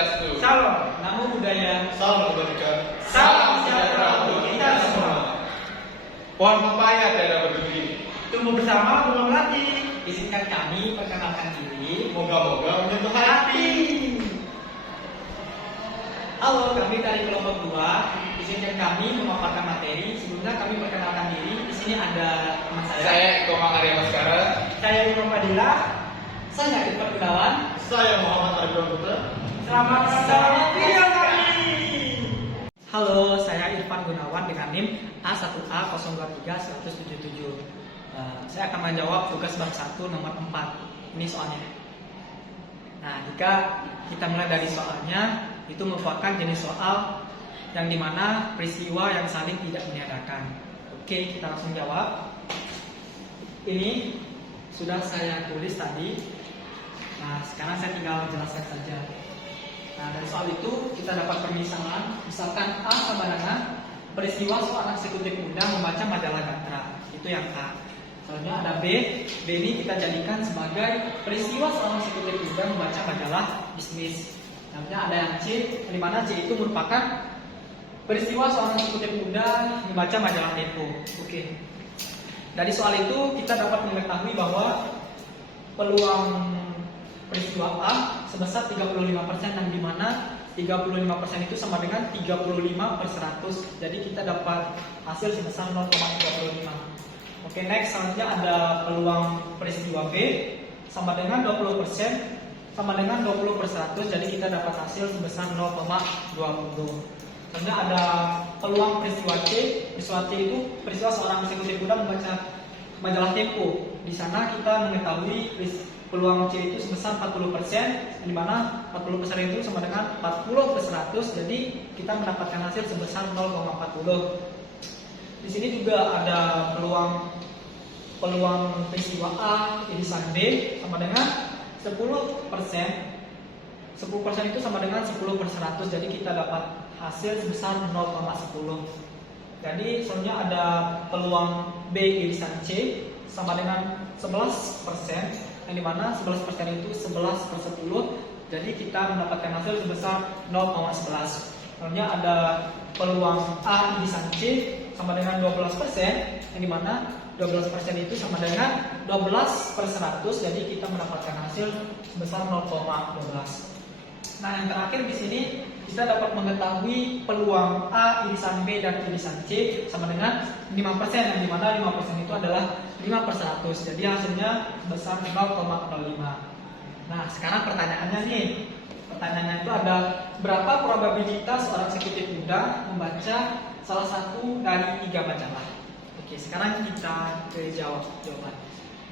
Swastiastu. Salam, namo buddhaya. Salam kebajikan. Salam sejahtera untuk kita semua. Pohon pepaya tiada berduri. Tumbuh bersama bunga melati. Izinkan kami perkenalkan diri. Moga-moga menyentuh hati. Halo, kami dari kelompok 2. Izinkan kami memaparkan materi. Sebelumnya kami perkenalkan diri. Di sini ada teman saya. Saya Eko Arya Baskara. Saya Iko Fadila. Saya Irfan Gunawan. Saya Muhammad Arifin Putra. Selamat datang di kami. Halo, saya Irfan Gunawan dengan NIM A1A023-177. Saya akan menjawab tugas bab 1 nomor 4. Ini soalnya. Nah, jika kita mulai dari soalnya, itu merupakan jenis soal yang dimana peristiwa yang saling tidak meniadakan. Oke, kita langsung jawab. Ini sudah saya tulis tadi. Nah, sekarang saya tinggal jelaskan saja. Nah, dari soal itu kita dapat permisalan. Misalkan A sama dengan peristiwa seorang eksekutif muda membaca majalah Gatra. Itu yang A. Selanjutnya ada B. B ini kita jadikan sebagai peristiwa seorang eksekutif muda membaca majalah bisnis. Selanjutnya ada yang C, di mana C itu merupakan peristiwa seorang eksekutif muda membaca majalah Tempo. Oke. Dari soal itu kita dapat mengetahui bahwa peluang peristiwa A sebesar 35%, yang dimana 35% itu sama dengan 35/100. Jadi kita dapat hasil sebesar 0,35. Oke, next selanjutnya ada peluang peristiwa B sama dengan 20% sama dengan 20/100. Jadi kita dapat hasil sebesar 0,20. Selanjutnya ada peluang peristiwa C. Peristiwa C itu peristiwa seorang eksekutif muda membaca majalah Tempo. Di sana kita mengetahui peluang C itu sebesar 40%, di mana 40% itu sama dengan 40/100. Jadi kita mendapatkan hasil sebesar 0,40. Di sini juga ada peluang peristiwa A irisan B sama dengan 10%. 10% itu sama dengan 10/100. Jadi kita dapat hasil sebesar 0,10. Jadi selanjutnya ada peluang B irisan C sama dengan 11%, yang dimana 11% itu 11/10. Jadi kita mendapatkan hasil sebesar 0,11. Selanjutnya ada peluang A irisan C sama dengan 12%, yang dimana 12% itu sama dengan 12/100. Jadi kita mendapatkan hasil sebesar 0,12. Nah, yang terakhir di sini kita dapat mengetahui peluang A irisan B dan irisan C sama dengan 5%, yang dimana 5% itu adalah 5/100. Jadi hasilnya sebesar 0,05. Nah, sekarang pertanyaannya nih. Pertanyaannya itu ada berapa probabilitas seorang eksekutif muda membaca salah satu dari 3 majalah. Oke, sekarang kita jawaban.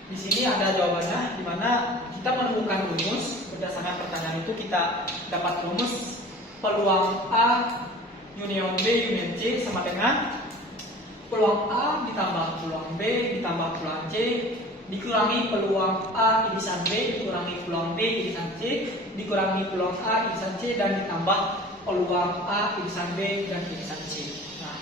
Di sini ada jawabannya, di mana kita menemukan rumus. Berdasarkan pertanyaan itu kita dapat rumus peluang A union B union C sama dengan peluang A ditambah peluang B ditambah peluang C dikurangi peluang A irisan B dikurangi peluang B irisan C dikurangi peluang A irisan C dan ditambah peluang A irisan B dan irisan C. Nah,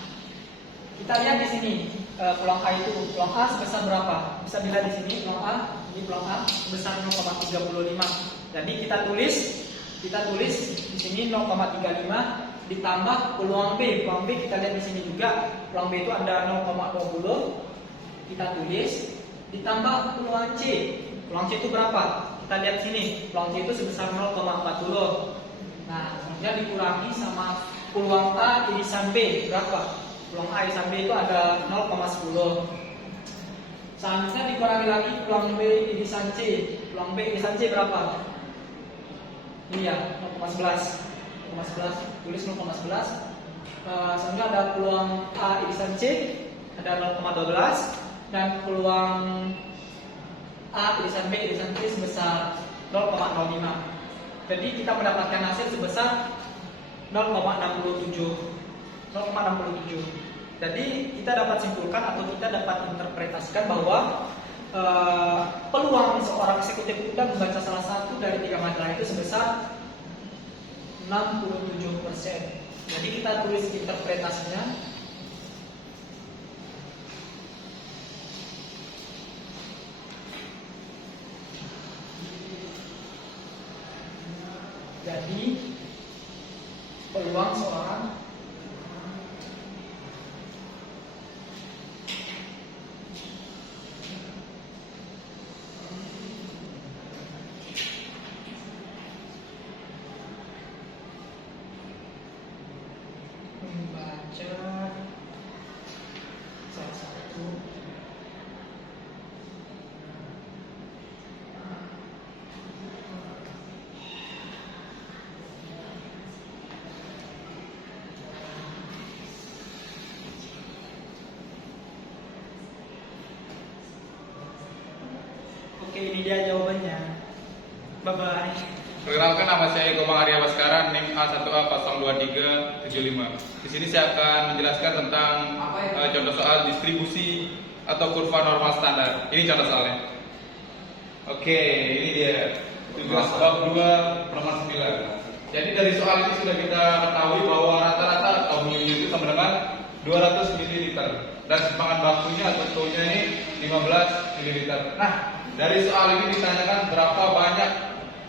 kita lihat di sini peluang A itu peluang A sebesar berapa? Bisa dilihat di sini peluang A, ini peluang A sebesar 0,35. Jadi kita tulis di sini 0,35 ditambah peluang B. Peluang B kita lihat di sini juga. Peluang B itu ada 0,20. Kita tulis ditambah peluang C. Peluang C itu berapa? Kita lihat sini. Peluang C itu sebesar 0,40. Nah, kemudian dikurangi sama peluang A irisan B berapa? Peluang A irisan B itu ada 0,10. Selanjutnya dikurangi lagi peluang B irisan C. Peluang B irisan C berapa? Ini ya, 0,11. Tulis 0,11. Selanjutnya ada peluang A irisan C ada 0,12 dan peluang A irisan B irisan C sebesar 0,05. Jadi kita mendapatkan hasil sebesar 0,67. Jadi kita dapat simpulkan atau kita dapat interpretasikan bahwa peluang seorang eksekutif muda membaca salah satu dari 3 majalah itu sebesar 67%. Jadi kita tulis interpretasinya. Jadi peluang seorang membaca salah satu Oke, ini dia jawabannya. Bye-bye. Perkenalkan, nama saya Gomang Arya Baskara, NIM A1A02375. Di sini saya akan menjelaskan tentang contoh soal distribusi atau kurva normal standar. Ini contoh soalnya. Oke, ini dia. Tugas bab 2 nomor 9. Jadi dari soal ini sudah kita ketahui bahwa rata-rata atau mu itu sama dengan 200 ml dan semangat bakunya atau taunya ini 15 ml. Nah, dari soal ini ditanyakan berapa banyak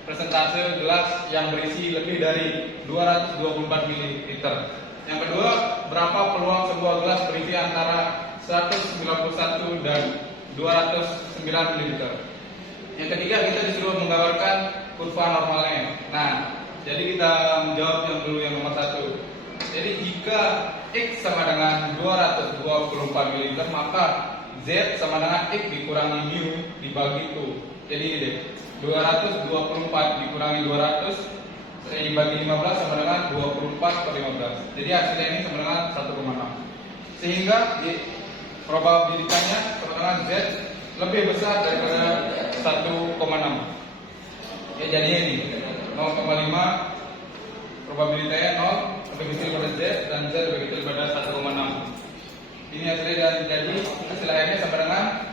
persentase gelas yang berisi lebih dari 224 ml. Yang kedua, berapa peluang sebuah gelas berisi antara 191 dan 209 ml. Yang ketiga, kita disuruh menggambarkan kurva normalnya. Nah, jadi kita menjawab yang dulu yang nomor 1. Jadi jika X sama dengan 224 ml, maka Z sama dengan X dikurangi mu dibagi itu. Jadi ini deh, 224 dikurangi 200 dibagi 15 sama dengan 24/15. Jadi hasilnya ini sama dengan 1,6. Sehingga probabilitasnya sama dengan Z lebih besar daripada 1,6. Ya, jadinya ini 0,5, probabilitasnya 0, lebih kecil pada Z, dan Z lebih kecil pada 1,6. Ini hasilnya, dan jadi hasil akhirnya sama dengan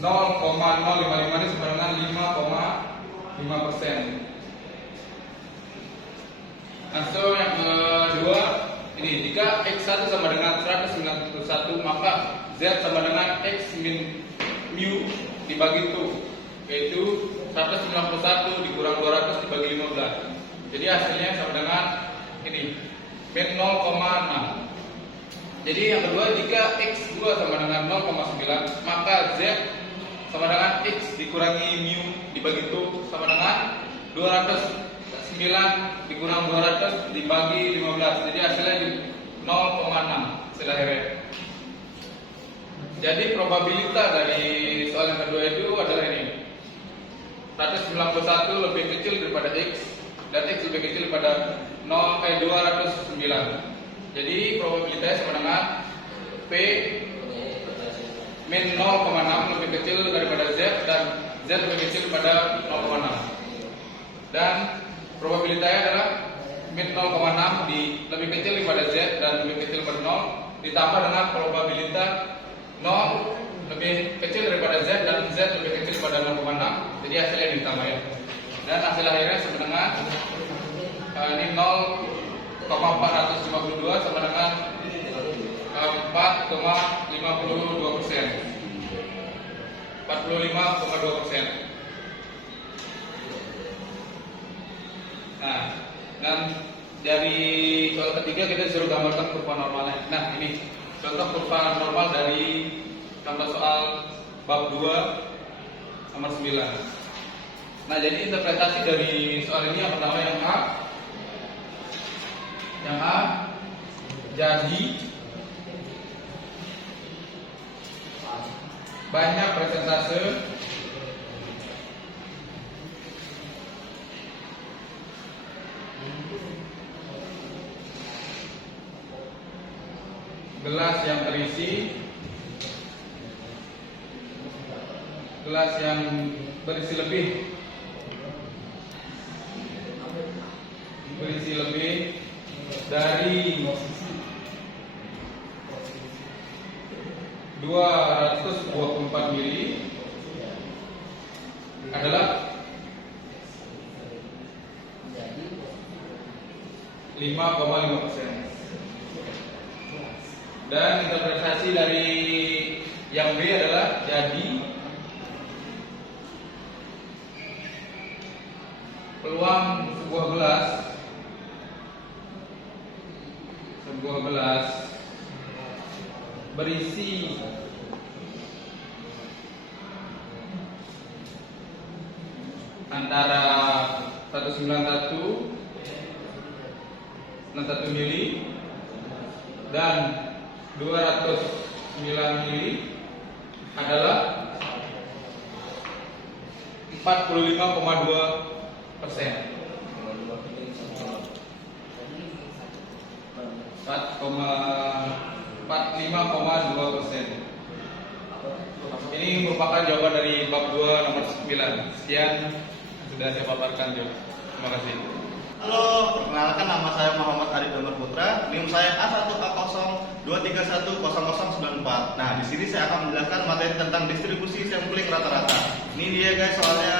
0,055 ini sama dengan 5,5%. Langsung yang kedua, ini jika X1 sama dengan 191, maka Z sama dengan X min mu dibagi itu, yaitu 191 dikurang 200 dibagi 15. Jadi hasilnya sama dengan ini, min 0,6. Jadi yang kedua, jika X2 sama dengan 0,9, maka Z sama dengan X dikurangi mu dibagi itu sama dengan 209 dikurang 200 dibagi 15. Jadi hasilnya 0,6 hasil akhirnya. Jadi probabilitas dari soal yang kedua itu adalah ini, 191 lebih kecil daripada X dan X lebih kecil daripada 209. Jadi probabilitasnya sama dengan P min 0,6 lebih kecil daripada Z dan Z lebih kecil daripada 0,6. Dan probabilitasnya adalah min 0,6 lebih kecil daripada Z dan lebih kecil daripada 0 ditambah dengan probabilitas 0 lebih kecil daripada Z dan Z lebih kecil daripada 0,6. Jadi hasilnya ditambah ya. Dan hasil akhirnya sama dengan ini 0,452 sama dengan 4,52%. 45,2%. Nah, dan dari soal ketiga kita disuruh gambarkan kurva normalnya. Nah, ini contoh kurva normal dari contoh soal bab 2 nomor 9. Nah, jadi interpretasi dari soal ini yang pertama yang A jadi banyak persentase gelas yang berisi lebih dari 224 mili adalah 5,5%. Dan interpretasi dari yang B adalah jadi peluang sebuah gelas berisi antara 191 mili dan 209 mili adalah 45,2%. 45,2%. Ini merupakan jawaban dari bab 2 nomor 9. Sekian sudah saya paparkan, Jo. Terima kasih. Halo, perkenalkan nama saya Muhammad Arif Damar Putra. NIM saya A1A02310094. Nah, di sini saya akan menjelaskan materi tentang distribusi sampling rata-rata. Ini dia guys soalnya.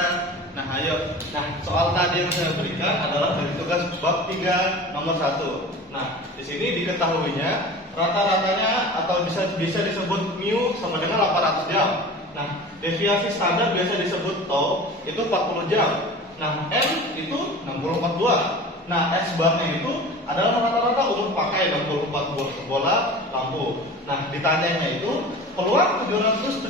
Nah, ayo. Nah, soal tadi yang saya berikan adalah dari tugas bab 3 nomor 1. Nah, di sini diketahuinya rata-ratanya atau bisa disebut mu sama dengan 800 jam. Nah, deviasi standar biasa disebut tau itu 40 jam. Nah, M itu 64 buah. Nah, X barnya itu adalah rata-rata umur pakai 64 buah bola lampu. Nah, ditanyanya itu peluang 775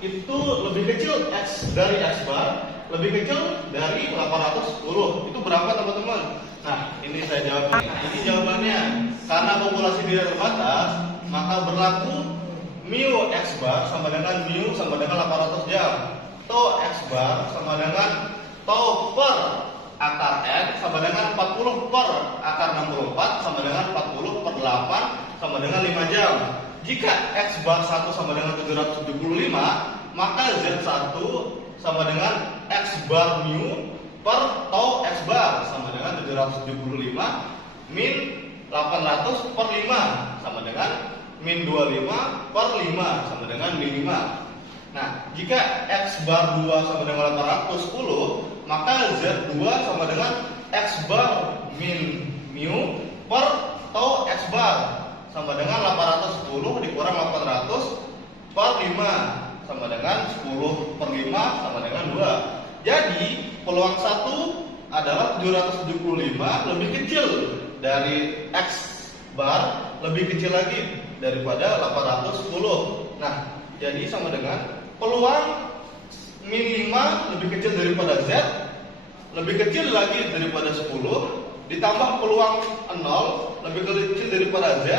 itu lebih kecil X dari X bar, lebih kecil dari 810. Itu berapa teman-teman? Nah, ini saya jawab. Nah, ini jawabannya. Karena populasi tidak terbatas, maka berlaku mu X bar sama dengan mu sama dengan 800 jam. Tau X bar sama dengan tau per akar N sama dengan 40 per akar 64 sama dengan 40 per 8 sama dengan 5 jam. Jika X bar 1 sama dengan 775, maka Z1 sama dengan X bar mu per tau X bar sama dengan 775 min 800 per 5 sama dengan min 25 per 5 sama dengan min 5. Nah, jika X bar 2 sama dengan 810, maka Z2 sama dengan X bar min mu per tau X bar sama dengan 810 dikurang 800 per 5 sama dengan 10 per 5 sama dengan 2. Jadi, peluang 1 adalah 775 lebih kecil dari X bar, lebih kecil lagi daripada 810. Nah, jadi sama dengan peluang min 5 lebih kecil daripada Z, lebih kecil lagi daripada 10, ditambah peluang 0 lebih kecil daripada Z,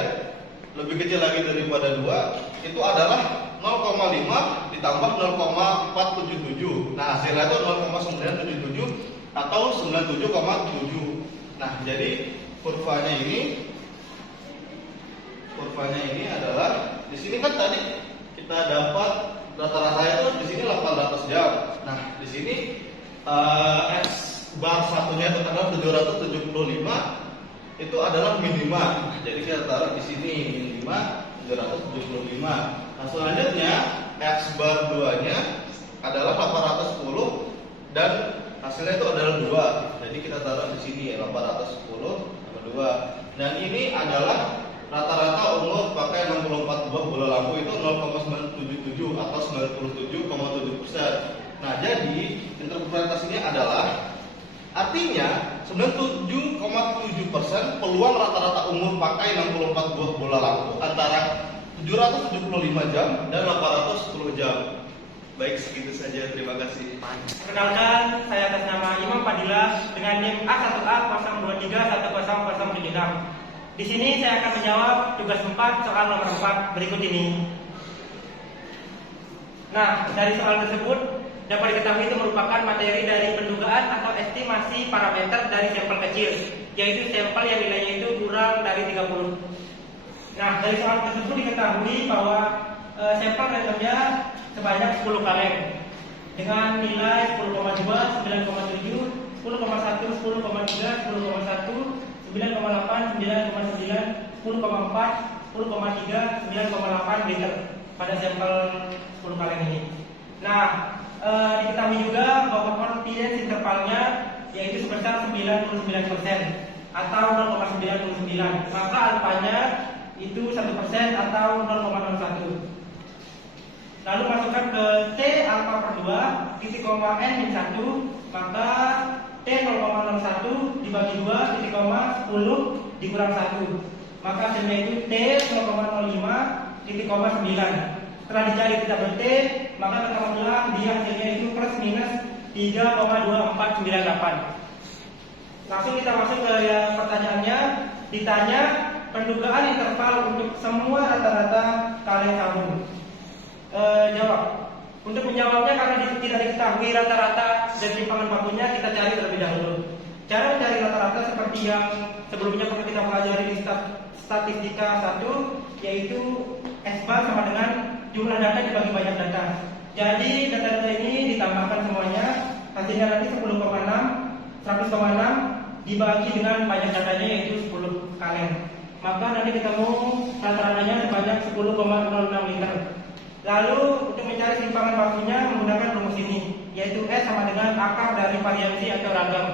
lebih kecil lagi daripada 2, itu adalah 0,5 ditambah 0,477. Nah, hasilnya itu 0,977 atau 97,7. Nah, jadi kurvanya ini adalah di sini kan tadi kita dapat rata-rata itu di sini 800 jam. Nah, di sini X bar satunya itu adalah 775 itu adalah min 5. Nah, jadi kita taruh di sini min 5 775. Nah, selanjutnya X bar 2-nya adalah 810 dan hasilnya itu adalah 2. Jadi kita taruh di sini 810 sama 2. Dan ini adalah rata-rata umur pakai 64 buah bola lampu itu 0,977 atau 97,7%. Nah, jadi interpretasinya adalah artinya 97,7% peluang rata-rata umur pakai 64 buah bola lampu antara 775 jam dan 810 jam. Baik, segitu saja. Terima kasih. Perkenalkan, saya atas nama Imam Fadilah dengan NIM A1A02310076. Di sini saya akan menjawab tugas 4 soal nomor 4 berikut ini. Nah, dari soal tersebut dapat diketahui itu merupakan materi dari pendugaan atau estimasi parameter dari sampel kecil, yaitu sampel yang nilainya itu kurang dari 30. Nah, dari soal tersebut diketahui bahwa sampel randomnya sebanyak 10 kaleng dengan nilai 10,2, 9,7, 10,1, 10,3, 10,1, 9,8, 9,9, 10,4, 10,3, 9,8 liter pada sampel 10 kaleng ini. Nah, diketahui juga bahwa confidence intervalnya yaitu sebesar 99% atau 0,99. Maka alfanya itu 1% atau 0,01. Lalu masukkan ke T alfa per 2 titik koma N min 1, maka 0,01 dibagi 2 titik koma 10 dikurang 1. Maka hasilnya itu T 0,05 titik koma 9. Setelah dicari tidak ber-T, maka ketahuilah dia hasilnya itu plus minus 3,2498. Langsung kita masuk ke pertanyaannya. Ditanya pendugaan interval untuk semua rata-rata kaleng sabun. Jawab. Untuk menjawabnya karena tidak diketahui rata-rata dan simpangan bakunya, kita cari terlebih dahulu. Cara mencari rata-rata seperti yang sebelumnya pernah kita pelajari di statistika 1, yaitu S bar sama dengan jumlah data dibagi banyak data. Jadi data-data ini ditambahkan semuanya, hasilnya nanti 10,6, 100,6 dibagi dengan banyak datanya yaitu 10 kaleng. Maka nanti ketemu rata-ratanya sebanyak 10,06 liter. Lalu untuk mencari simpangan bakunya menggunakan rumus ini, yaitu S sama dengan akar dari variansi atau ragam.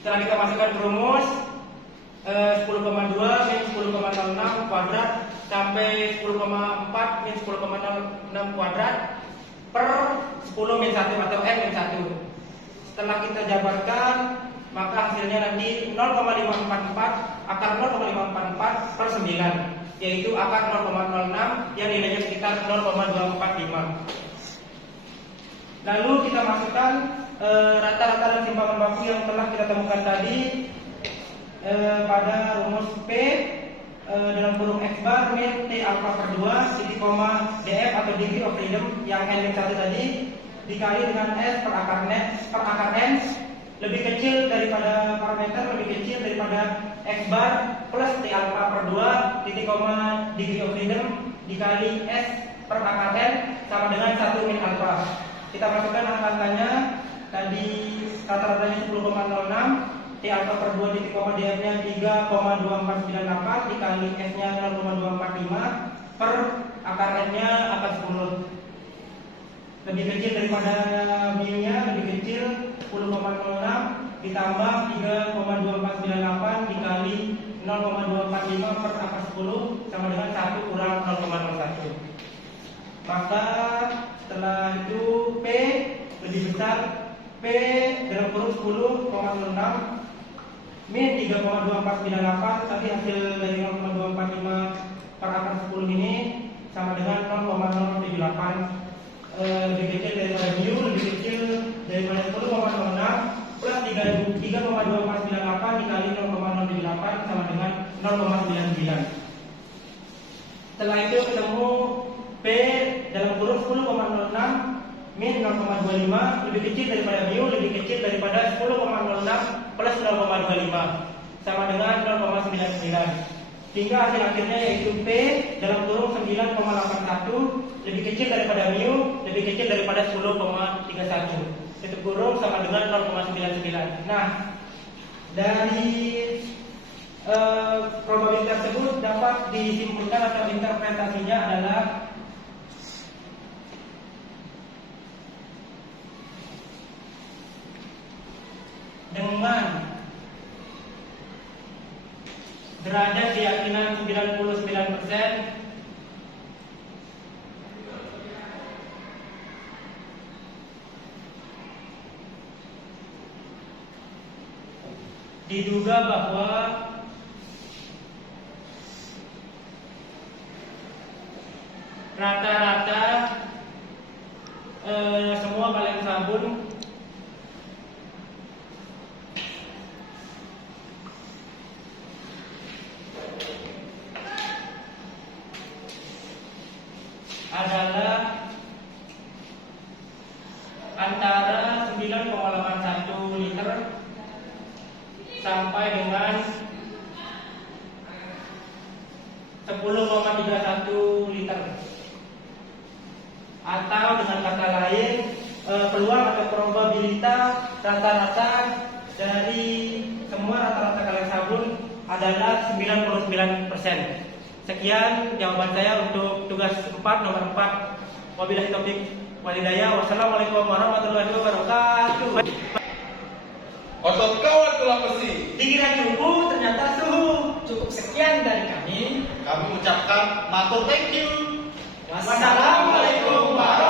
Setelah kita masukkan ke rumus 10,2 min 10,06 kuadrat sampai 10,4 min 10,06 kuadrat per 10 min 1 atau N min 1. Setelah kita jabarkan, maka hasilnya nanti 0,544 akar 0,544 per 9, yaitu akar 0,06 yang nilainya sekitar 0,245. Lalu kita masukkan rata-rata dan simpangan baku yang telah kita temukan tadi pada rumus P dalam kurung X bar min T alpha per 2 titik koma DF atau degree of freedom yang N min 1 tadi dikali dengan S per akar N lebih kecil daripada parameter lebih kecil daripada X bar plus T alpha per 2 titik koma degree of freedom dikali S per akar N sama dengan 1 min alpha. Kita masukkan angka-angkanya. Tadi rata-ratanya 10,06, T alpha per 2 titik koma DF nya 3,2498 dikali S nya 0,245 per akar N nya akar 10. Lebih kecil daripada mu nya, lebih kecil 10,06 ditambah 3,2498 dikali 0,245 per akar 10 sama dengan 1 kurang 0,01. Maka setelah itu P lebih besar, P dalam kurung 10,06 min 3,2498 tadi hasil dari 0,245 per akar 10 ini sama dengan 0,078. Lebih kecil daripada mu, lebih kecil daripada 10,06 plus 3,2498 dikali 0,078 sama dengan 0,99. Setelah itu ketemu P dalam kurung 10,06 min 0,25 lebih kecil daripada mu, lebih kecil daripada 10,06 plus 0,25 sama dengan 0,99. Sehingga hasil akhirnya yaitu P dalam kurung 9,81 lebih kecil daripada mu, lebih kecil daripada 10,31. Tutup kurung sama dengan 0,99. Nah, dari probabilitas tersebut dapat disimpulkan atau interpretasinya adalah dengan derajat keyakinan 99%, diduga bahwa rata-rata semua kaleng sabun adalah antara 9,81 liter sampai dengan 10,31 liter. Atau dengan kata lain, peluang atau probabilitas rata-rata dari semua rata-rata kaleng sabun adalah 99%. Sekian jawaban saya untuk tugas 4 nomor 4. Wabillahi taufik wal hidayah. Wassalamualaikum warahmatullahi wabarakatuh. Otot kawat tulang besi. Dikira cukup, ternyata suhu. Cukup sekian dari kami. Kami ucapkan matur thank you. Wassalamualaikum warahmatullahi wabarakatuh.